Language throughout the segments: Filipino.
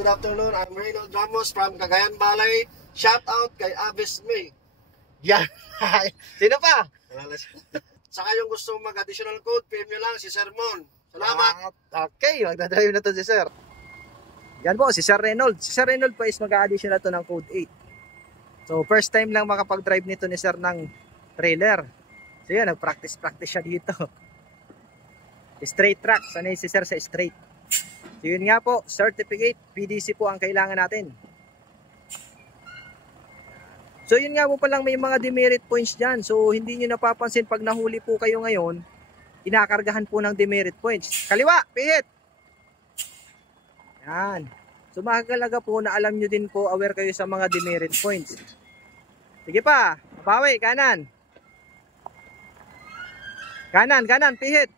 good afternoon. I'm Reynold Ramos from Cagayan Valley. Shout out kay Avis May. Yan. Sino pa? Saka yung gusto mag-additional code, PM nyo lang si Sir Mon. Salamat. Okay, magdadrive na to si Sir. Yan po, si Sir Reynold. Si Sir Reynold po is mag-additional to ng code 8. So, first time lang makapag-drive nito ni Sir ng trailer. So, yan, nag-practice siya dito. Straight track. Sanay si Sir sa straight. So, yun nga po, certificate, PDC po ang kailangan natin. So, yun nga po palang may mga demerit points dyan. So, hindi nyo napapansin pag nahuli po kayo ngayon, inakargahan po ng demerit points. Kaliwa, pihit! Yan. So, makakalaga po na alam nyo din po, aware kayo sa mga demerit points. Sige pa, mabawi, kanan. Kanan, pihit.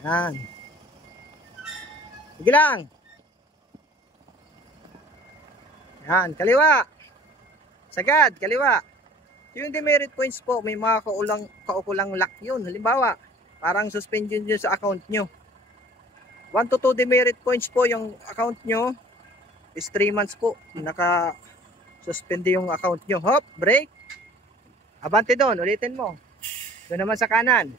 Yan. Sige lang. Yan, kaliwa. Sagad, kaliwa. Yung demerit points po, may mga kaukulang lock yun. Halimbawa, parang suspend yun sa account nyo. 1 to 2 demerit points po yung account nyo. Is 3 months po. Naka-suspend yung account nyo. Hop, break. Abante doon, ulitin mo. Doon naman sa kanan.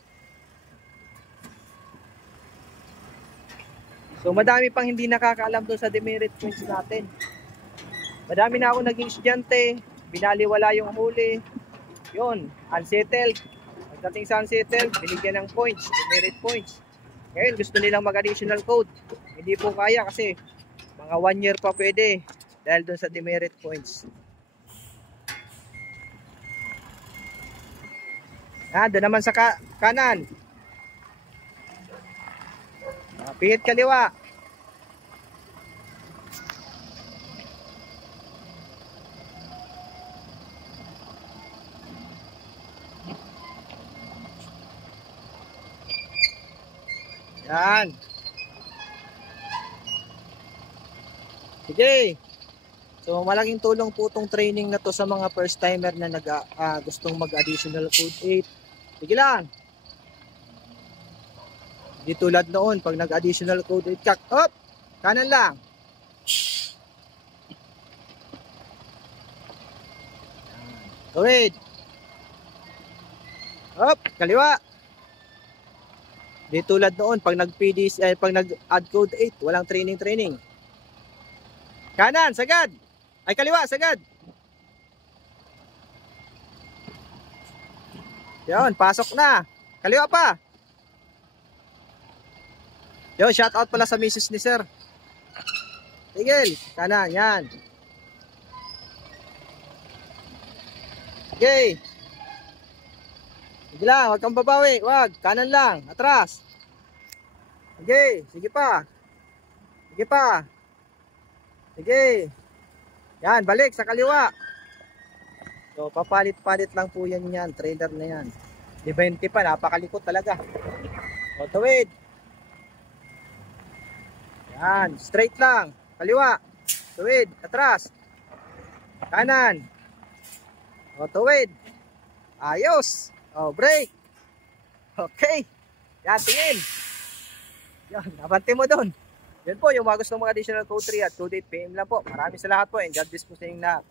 So madami pang hindi nakakaalam doon sa demerit points natin. Madami na ako naging estudyante, binaliwala yung huli. Yun, unsettled. Pagdating sa unsettled, binigyan ng points, demerit points. Ngayon gusto nilang mag-additional code. Hindi po kaya kasi mga 1 year pa pwede dahil doon sa demerit points. Doon naman sa kanan. Pihit kaliwa. Yan. Sige. So malaking tulong po itong training na to sa mga first timer na gustong mag-additional code 8. Sige lang. Di tulad noon, pag nag-additional code 8 kak, up, kanan lang. Tuwid. Up, kaliwa. Di tulad noon, pag nag-PDC, pag nag-add code 8, walang training. Kanan, sagad. Ay, kaliwa, sagad. Yan, pasok na. Kaliwa pa. Yo, shout out pala sa misis ni Sir. Tigil, kanan, yan. Okay. Sige lang, huwag kang babawi, wag, kanan lang, atras. Okay, sige pa. Sige pa. Sige. Yan, balik sa kaliwa. So, papalit-palit lang po yan, trailer na yan. Di 20 pa, napakalikot talaga. O, tuwid. Yan, straight lang. Kaliwa. Tuwid, atras. Kanan. O, tuwid. Ayos. O, break. Okay. Yan, tingin. Yan, abante mo doon. Yan po, yung mga gustong mga additional code 3 at code 8 PM lang po. Maraming salamat po and God bless po sa inyong lahat.